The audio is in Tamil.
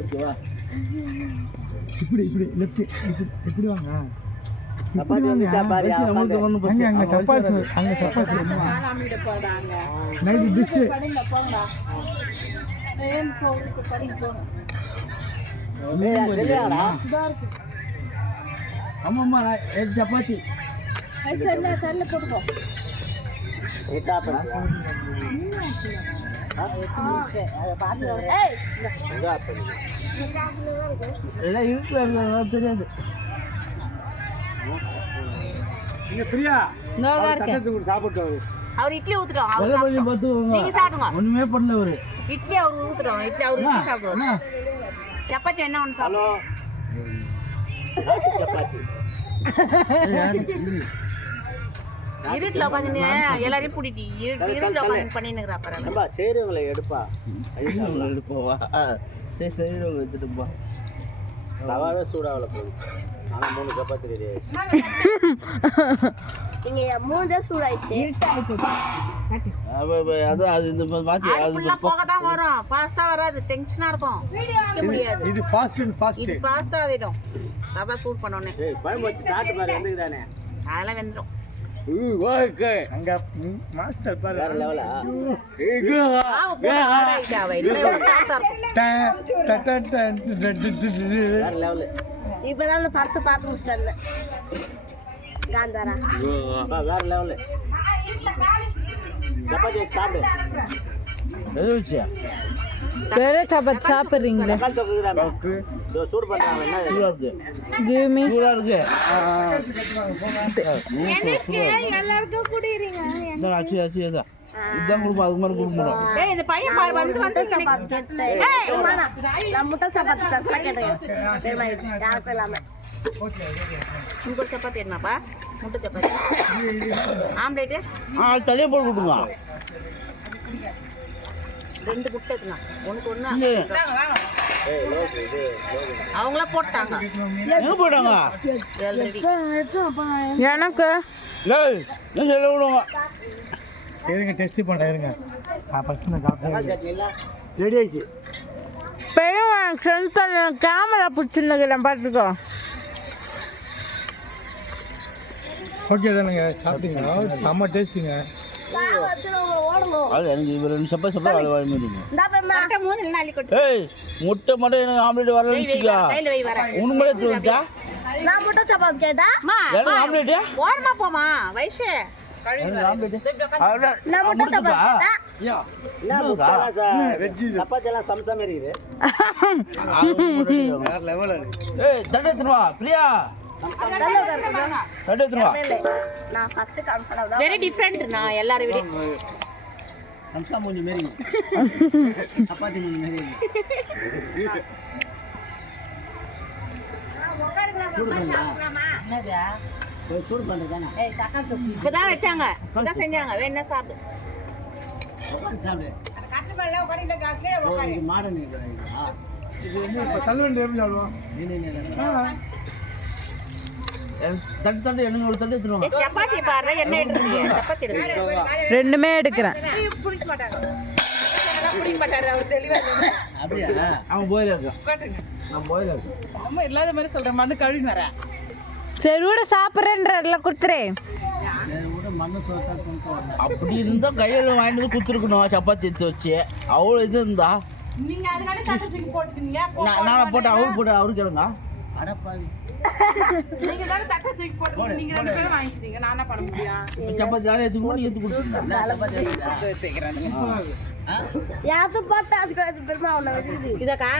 ஓகேவா? இப்படி லெஃப்ட் இப்படி வாங்க. சப்பாத்தி வந்துச்சா பாரு. அங்க சப்பாத்தி நைட் டிஷ் ஆமாம்மா சப்பாத்தி போட்டுக்கோ. எல்லாம் இருக்கு தெரியாது. பிரியா சாப்பிட்டு அவர் இட்லி ஊத்துறோம். ஒண்ணுமே பண்ணல அவரு. இட்லி அவர் ஊத்துறோம். இட்லி அவர் இட்லி சாப்பிடுவோம். சப்பாத்தி என்ன ஒன்று சாப்பிடுவோம். சப்பாத்தி இருட்டில் உட்காந்து எல்லாரையும் கூட்டிட்டு இருட்டில் உட்காந்து பண்ணினுங்கிறா பாரு. செய்றவங்களை எடுப்பா. எடுப்போவா? சரி செய்றவங்க எடுத்துட்டுப்பா. தவாவே சூடாவல போகுது. ஆனா 3 சப்பாத்தி ரெடி ஆயிடுச்சு. இங்க 3 தான் சூடாயிடுச்சு. அது இந்த மாத்தி அது போக தான் வரும். ஃபாஸ்டா வராது. டென்ஷனா இருக்கும். முடியாது. இது ஃபாஸ்ட் இது ஃபாஸ்டா ஆயிடும். தவா சூட் பண்ணோனே. ஏய் பயம் வச்சு ஸ்டார்ட் பாரு வெந்துக்குதானே. அதெல்லாம் வெந்துரும். ஓகே அங்க மாஸ்டர் பாரு வேற லெவலா. வேற லெவல். இப்பதான் பார்த்து முடிச்சிட்டாங்க காந்தாரா. வேற லெவல். சப்பாத்தி சாப்பிடு. வேற சப்பாத்தி சாப்பிடுறீங்களா? சூடு பண்றாங்க. என்ன சூடா இருக்கு. Give me. சூடா இருக்கு. எல்லாருக்கும் குடிறீங்க. இந்த ஆச்சு இதான் குடுப்போம். அதுக்கு மேல குடுப்போம். ஏய் இந்த பையன் வந்து நான் முட்டை சப்பாத்தி தரல கேட்டேன். தெரியுமா யாருக்கு இல்லாம உங்க சப்பாத்தி என்னப்பா? முட்டை சப்பாத்தி. ஆம்லேட் தனியா போட்டு கொடுங்க. 2 முட்டை இருக்குண்ணா. ஒண்ணுக்கு ஒண்ணு. ஏய் லோஸ் இது அவங்கள போட்டாங்க. எங்க போட்டாங்க? ஆல்ரெடி எனக்கு ஏய் நான் சொல்ல விடுங்க. இருங்க டெஸ்ட் பண்ணுறேன் இருங்க. ஃபர்ஸ்ட் நான் சாப்பிட்டேன். சட்னி இல்ல ரெடி ஆயிடுச்சு. பெரும் சென்டர் கேமரா பிடிச்சிருந்துக்கிறேன் பார்த்துக்கோ. ஓகே தானுங்க சாப்பிட்டீங்களா? செம்ம டேஸ்ட்டுங்க. அது எனக்கு இது 2 சப்பாத்தி சாப்பிட்டா அது வாய் மீறிங்க. கரெக்ட்டா மூணு நாளை கொட்டு. ஏய் முட்டை மட்டும் எனக்கு ஆம்லெட் வரல நிச்சிக்கா. கையில வை வர. உனக்கு மட்டும் தூண்டா? நான் முட்டை சப்பாத்தி கேட்டா அம்மா எனக்கு ஆம்லெட்? ஓரமா போமா வைஷே. எனக்கு ஆம்லெட். நான் முட்டை சப்பாத்தி யா. என்ன முட்டை வெஜ் சப்பாத்தி எல்லாம் சம்சம் இருக்குது. வேற லெவல் இருக்கு. ஏய் தட்டை எடுத்து வா பிரியா. தட்டை எடுத்து வா. நான் ஃபர்ஸ்ட் கான்ஃபரன்ஸ் வெரி டிஃபரண்ட் நான் எல்லாரை விட. சம்சம் மூஞ்சி மேரி. சப்பாத்தி மூஞ்சி மேரி. என்னடா? சூடு பண்றதானே. ஏய் தக்காளி இப்பதான் வச்சாங்க. இப்பதான் செஞ்சாங்க. வேணா சாப்பிடு. சாப்பிடு. இது மாடர்ன் இது. இது என்ன கல்வெண்டு எப்படி சாப்பிடுவோம்? தட்டு எனக்கு ஒரு தட்டு எடுத்துருவாங்க. ஏய் சப்பாத்தி பாரு என்ன எடுத்துறீங்க? சப்பாத்தி எடுங்க. ரெண்டுமே எடுக்கிறேன். புடிக்க மாட்டாங்க. புடிக்க மாட்டாரு அவர் தெளிவா இல்ல. அப்படியே அவன் போயில இருக்கான். நான் போயில இருக்கேன். அம்மா இல்லாத மாதிரி சொல்றேன். மண்ணு கழுவி வரேன். சரி விட சாப்பிட்றேன்றல கொடுத்துறேன். மண்ணு சோசா கொண்டு அப்படி இருந்தா கையில வாங்கிட்டு வந்து குத்துருக்கணும். சப்பாத்தி எடுத்து வச்சு அவ்வளோ இது இருந்தா நீங்க அதனால தட்டை தூக்கி போட்டுக்கினீங்க. நான் போட்டேன். அவரு கேளுங்க. அடப்பாவி. நீங்க தான தட்டை தூக்கி போட்டுக்கினீங்க. நீங்க 2 பேரும் வாங்கிட்டீங்க. நான் என்ன பண்ண முடியும்? சப்பாத்தி யாரும் எடுத்துக்கணும் எடுத்து கொடுத்துருந்தேன். யாத்து போட்டா அதுக்கு பெருமா ஒண்ணு இதக்கா